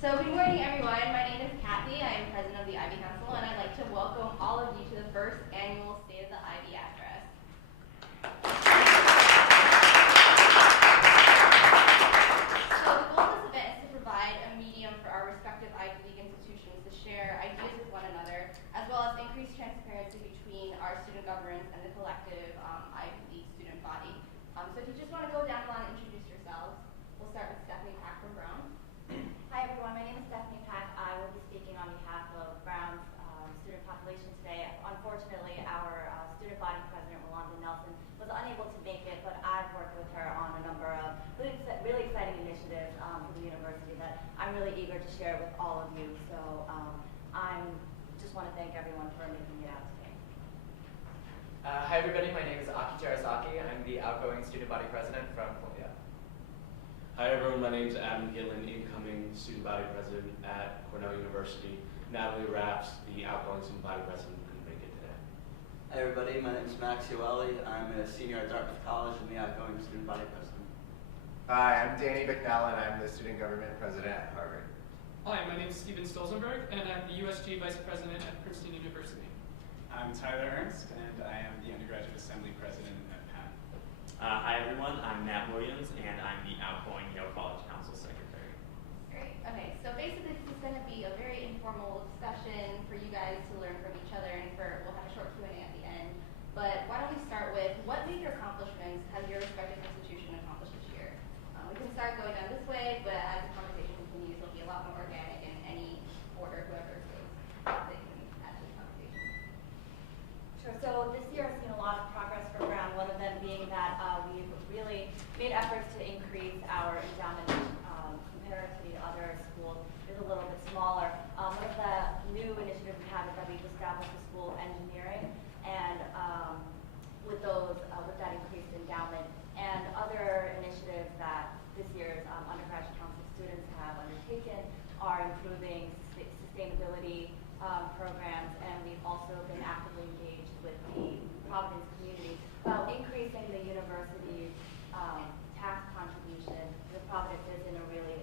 So good morning, everyone. My name is Kathy. I am president of the Ivy Council, and I'd like to welcome all of you to the first annual State of the Ivy address. So the goal of this event is to provide a medium for our respective Ivy League institutions to share ideas with one another, as well as increase transparency between our student governance and the collective Ivy League student body. So if you just want to go down the line and introduce yourselves, we'll start with Stephanie Pack from Brown. Hi everyone, my name is Stephanie Pack. I will be speaking on behalf of Brown's student population today. Unfortunately, our student body president, Rolanda Nelson, was unable to make it, but I've worked with her on a number of really exciting initiatives for the university that I'm really eager to share with all of you. So I just want to thank everyone for making it out today. Hi everybody, my name is Aki Terasaki. I'm the outgoing student body president from Columbia. Hi everyone, my name is Adam Gillen, incoming student body president at Cornell University. Natalie Raps, the outgoing student body president, couldn't make it today. Hi everybody, my name is Max Ueli. I'm a senior at Dartmouth College and the outgoing student body president. Hi, I'm Danny Bicknell and I'm the student government president at Harvard. Hi, my name is Steven Stolzenberg and I'm the USG vice president at Princeton University. I'm Tyler Ernst and I am the undergraduate assembly president at Penn. Hi everyone, I'm Matt Williams and I'm the outgoing Yale College Council Secretary. Great. Okay, so basically this is going to be a very informal discussion for you guys to learn from each other, and we'll have a short Q&A at the end. But why don't we start with, what major accomplishments has your respective institution accomplished this year? We can start going down this way, but as the conversation continues, it'll be a lot more organic in any order, whoever goes, they can add to the conversation. Sure. So this year has seen a lot of progress for Brown, one of them being that we've really made efforts to increase our endowment compared to the other schools. It's a little bit smaller. One of the new initiatives we have is that we've established a school of engineering, and with that increased endowment and other initiatives that this year's undergraduate council students have undertaken are improving sustainability programs, and we've also been actively engaged with the Providence community about increasing the university's tax contribution. The Providence is in a really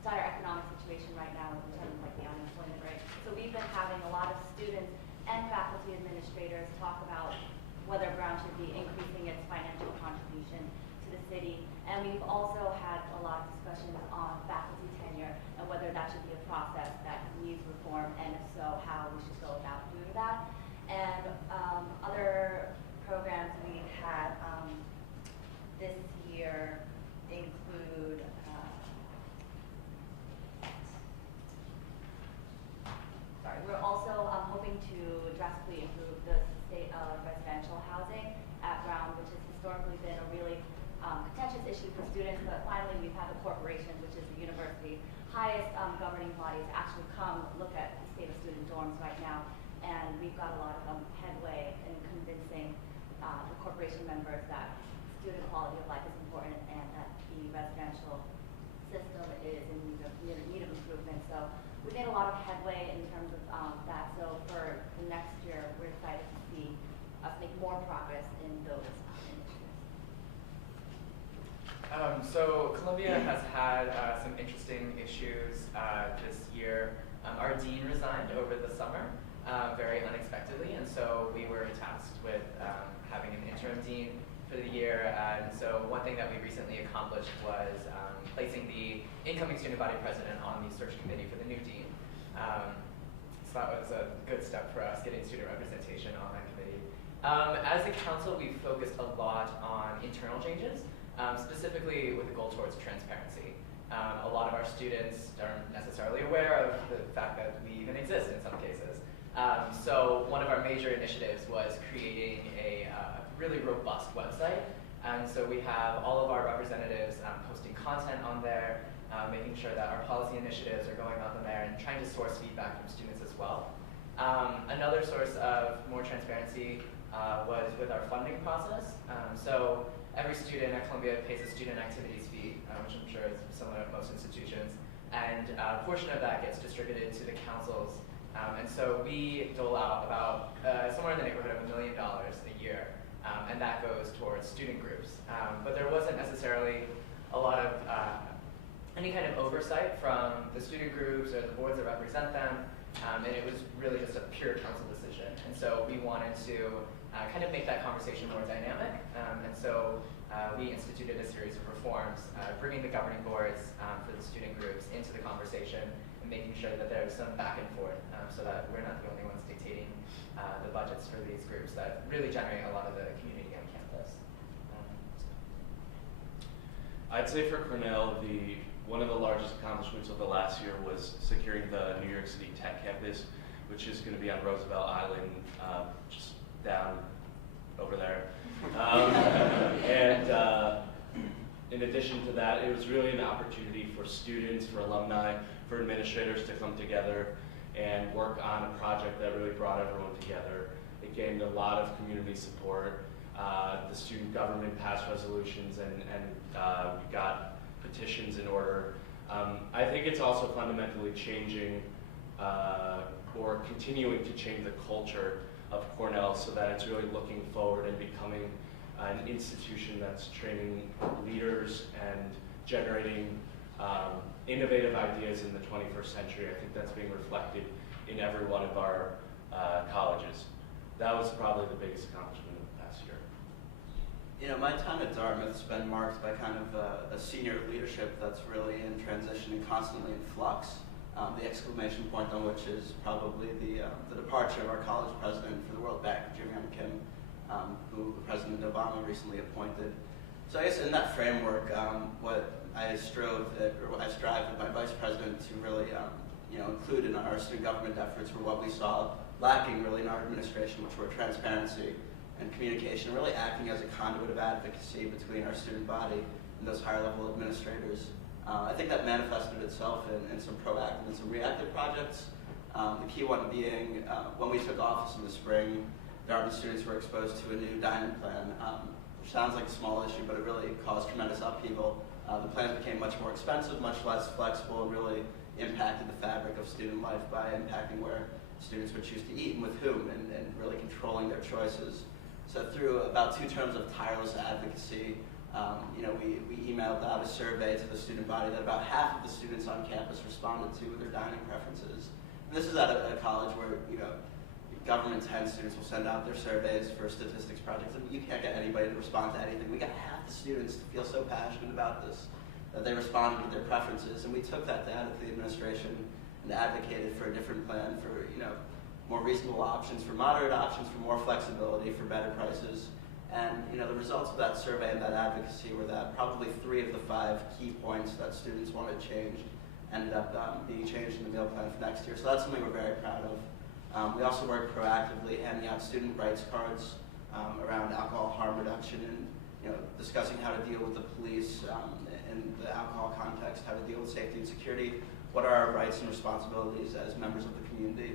dire economic situation right now in terms of the unemployment rate. So we've been having a lot of students and faculty administrators talk about whether Brown should be increasing its financial contribution to the city. And we've also had a lot of discussions on faculty tenure and whether that should be a process that needs reform, and if so, how we should go about doing that. And other programs we've had this year include we're also hoping to drastically improve the state of residential housing at Brown, which has historically been a really contentious issue for students, but finally we've had the corporation, which is the university's highest governing body, to actually come look at the state of student dorms right now, and we've got a lot of headway in convincing the corporation members that student quality of life is important and that the residential system is in need of improvement. So we made a lot of headway in terms of that. So for the next year, we're excited to see us make more progress in those initiatives. So Columbia has had some interesting issues this year. Our dean resigned over the summer, very unexpectedly, and so we were tasked with having an interim dean for the year. And so one thing that we recently accomplished was placing the incoming student body president on the search committee for the new dean. So that was a good step for us, getting student representation on that committee. As a council, we've focused a lot on internal changes, specifically with a goal towards transparency. A lot of our students aren't necessarily aware of the fact that we even exist in some cases. So one of our major initiatives was creating a really robust website. And so we have all of our representatives posting content on there, making sure that our policy initiatives are going up on there, and trying to source feedback from students as well. Another source of more transparency was with our funding process. So every student at Columbia pays a student activities fee, which I'm sure is similar at most institutions, and a portion of that gets distributed to the councils. And so we dole out about somewhere in the neighborhood of $1 million a year, and that goes towards student groups. But there wasn't necessarily a lot of any kind of oversight from the student groups or the boards that represent them, and it was really just a pure council decision. And so we wanted to kind of make that conversation more dynamic, and so we instituted a series of reforms, bringing the governing boards for the student groups into the conversation and making sure that there's some back and forth so that we're not the only ones dictating the budgets for these groups that really generate a lot of the community on campus. I'd say for Cornell, one of the largest accomplishments of the last year was securing the New York City Tech Campus, which is going to be on Roosevelt Island, just down over there. In addition to that, it was really an opportunity for students, for alumni, for administrators to come together and work on a project that really brought everyone together. It gained a lot of community support. The student government passed resolutions and we got petitions in order. I think it's also fundamentally changing or continuing to change the culture of Cornell so that it's really looking forward and becoming an institution that's training leaders and generating innovative ideas in the 21st century. I think that's being reflected in every one of our colleges. That was probably the biggest accomplishment of the past year. You know, my time at Dartmouth's been marked by kind of a senior leadership that's really in transition and constantly in flux. The exclamation point on which is probably the departure of our college president for the World Bank, Jim Kim, who President Obama recently appointed. So I guess in that framework, what I strive with my vice president to really include in our student government efforts were what we saw lacking really in our administration, which were transparency and communication, really acting as a conduit of advocacy between our student body and those higher level administrators. I think that manifested itself in some proactive and some reactive projects. The key one being when we took office in the spring, Dartmouth students were exposed to a new dining plan, which sounds like a small issue, but it really caused tremendous upheaval. The plans became much more expensive, much less flexible, and really impacted the fabric of student life by impacting where students would choose to eat and with whom, and really controlling their choices. So through about 2 terms of tireless advocacy, we emailed out a survey to the student body that about half of the students on campus responded to with their dining preferences. And this is at a college where, government 10 students will send out their surveys for statistics projects, and you can't get anybody to respond to anything. We got half the students to feel so passionate about this that they responded with their preferences, and we took that data to the administration and advocated for a different plan for, more reasonable options, for moderate options, for more flexibility, for better prices. And the results of that survey and that advocacy were that probably 3 of the 5 key points that students wanted changed ended up being changed in the meal plan for next year. So that's something we're very proud of. We also work proactively handing out student rights cards around alcohol harm reduction and discussing how to deal with the police in the alcohol context, how to deal with safety and security, what are our rights and responsibilities as members of the community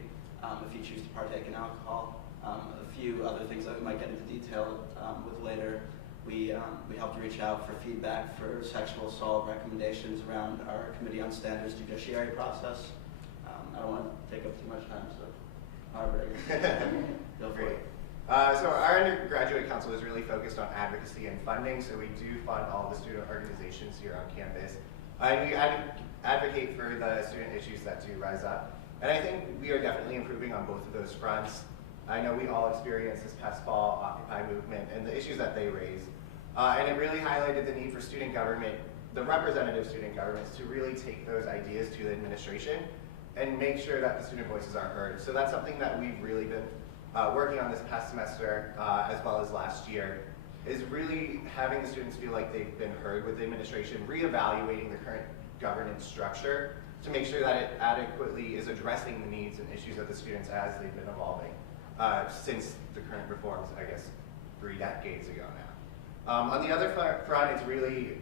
if you choose to partake in alcohol. A few other things that we might get into detail with later. We helped reach out for feedback for sexual assault recommendations around our Committee on Standards judiciary process. I don't want to take up too much time, so Harvard, I guess. Feel free. So our undergraduate council is really focused on advocacy and funding, so we do fund all the student organizations here on campus. And we advocate for the student issues that do rise up. And I think we are definitely improving on both of those fronts. I know we all experienced this past fall Occupy movement and the issues that they raised. And it really highlighted the need for student government, the representative student governments, to really take those ideas to the administration and make sure that the student voices are heard. So that's something that we've really been working on this past semester, as well as last year, is really having the students feel like they've been heard with the administration, reevaluating the current governance structure to make sure that it adequately is addressing the needs and issues of the students as they've been evolving since the current reforms, I guess, 3 decades ago now. On the other front, it's really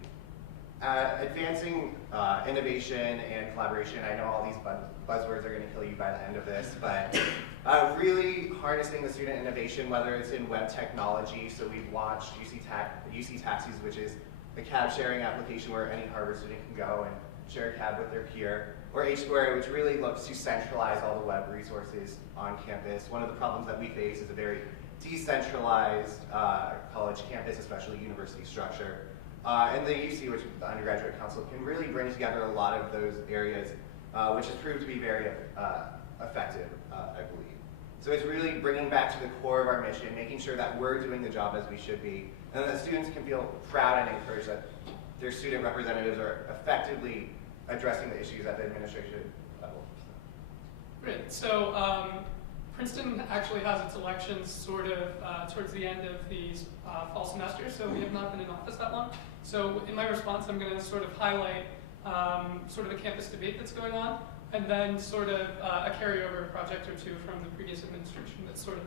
advancing innovation and collaboration. I know all these buzzwords are going to kill you by the end of this, but really harnessing the student innovation, whether it's in web technology. So we've launched UC Taxis, which is a cab sharing application where any Harvard student can go and share a cab with their peer, or H Square, which really looks to centralize all the web resources on campus. One of the problems that we face is a very decentralized college campus, especially university structure. And the UC, which is the Undergraduate Council, can really bring together a lot of those areas, which has proved to be very effective, I believe. So it's really bringing back to the core of our mission, making sure that we're doing the job as we should be, and that students can feel proud and encouraged that their student representatives are effectively addressing the issues at the administration level. Great. So Princeton actually has its elections sort of towards the end of the fall semester, so we have not been in office that long. So in my response, I'm going to sort of highlight sort of a campus debate that's going on, and then sort of a carryover project or two from the previous administration that sort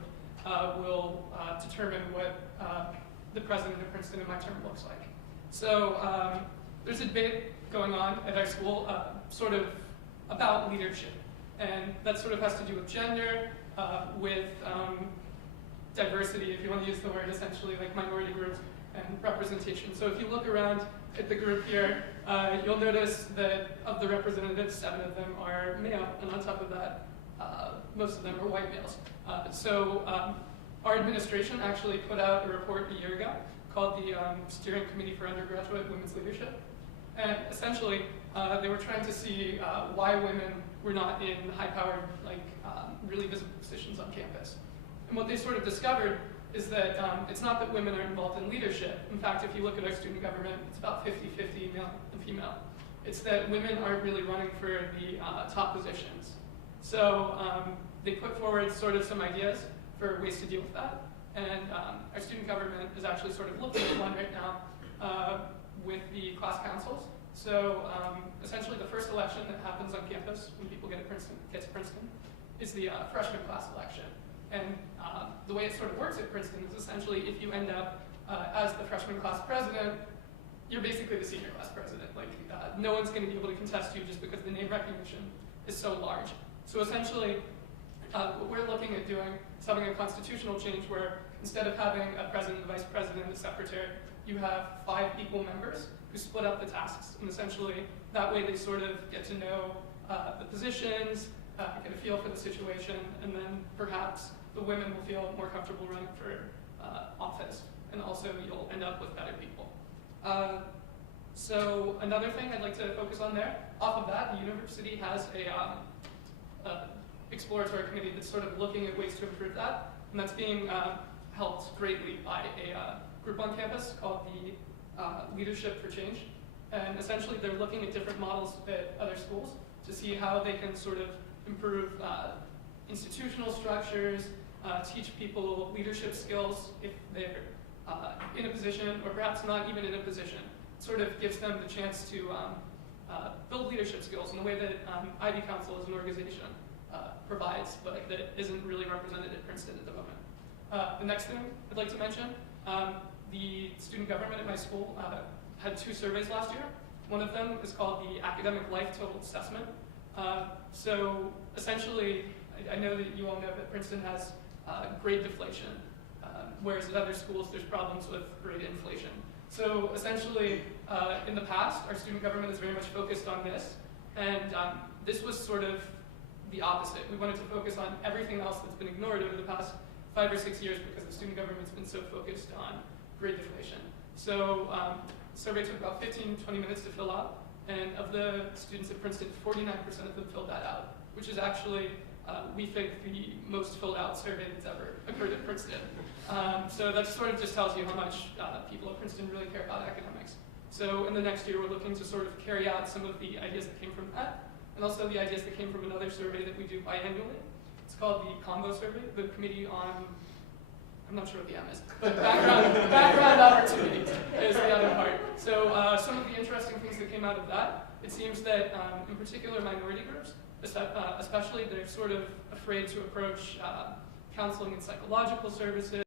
of will determine what the president of Princeton in my term looks like. So there's a debate going on at our school sort of about leadership. And that sort of has to do with gender, with diversity, if you want to use the word, essentially, like minority groups and representation. So if you look around at the group here, you'll notice that of the representatives, 7 of them are male, and on top of that, most of them are white males. So our administration actually put out a report a year ago called the Steering Committee for Undergraduate Women's Leadership. And essentially, they were trying to see why women were not in high-powered, like really visible positions on campus. And what they sort of discovered is that it's not that women are involved in leadership. In fact, if you look at our student government, it's about 50-50 male and female. It's that women aren't really running for the top positions. So they put forward sort of some ideas for ways to deal with that. And our student government is actually sort of looking at one right now with the class councils. So essentially the first election that happens on campus when people get to Princeton is the freshman class election. And the way it sort of works at Princeton is essentially if you end up as the freshman class president, you're basically the senior class president. Like no one's going to be able to contest you just because the name recognition is so large. So essentially what we're looking at doing is having a constitutional change where instead of having a president, a vice president, a secretary, you have 5 equal members who split up the tasks. And essentially that way they sort of get to know the positions, get a feel for the situation, and then perhaps the women will feel more comfortable running for office, and also you'll end up with better people. So another thing I'd like to focus on there, off of that, the university has a exploratory committee that's sort of looking at ways to improve that, and that's being helped greatly by a group on campus called the Leadership for Change. And essentially they're looking at different models at other schools to see how they can sort of improve institutional structures, teach people leadership skills if they're in a position, or perhaps not even in a position. It sort of gives them the chance to build leadership skills in the way that Ivy Council as an organization provides, but that isn't really represented at Princeton at the moment. The next thing I'd like to mention, the student government at my school had 2 surveys last year. One of them is called the Academic Life Total Assessment. So essentially, I know that you all know that Princeton has grade deflation, whereas at other schools there's problems with grade inflation. So essentially, in the past, our student government is very much focused on this, and this was sort of the opposite. We wanted to focus on everything else that's been ignored over the past 5 or 6 years because the student government's been so focused on grade deflation. So the survey took about 15-20 minutes to fill out, and of the students at Princeton, 49% of them filled that out, which is actually, we think, the most filled out survey that's ever occurred at Princeton. So that sort of just tells you how much people at Princeton really care about academics. So in the next year, we're looking to sort of carry out some of the ideas that came from that, and also the ideas that came from another survey that we do biannually. It's called the Combo Survey, the Committee on, I'm not sure what the M is, but background opportunities is the other part. So some of the interesting things that came out of that, it seems that in particular minority groups, especially, they're sort of afraid to approach counseling and psychological services.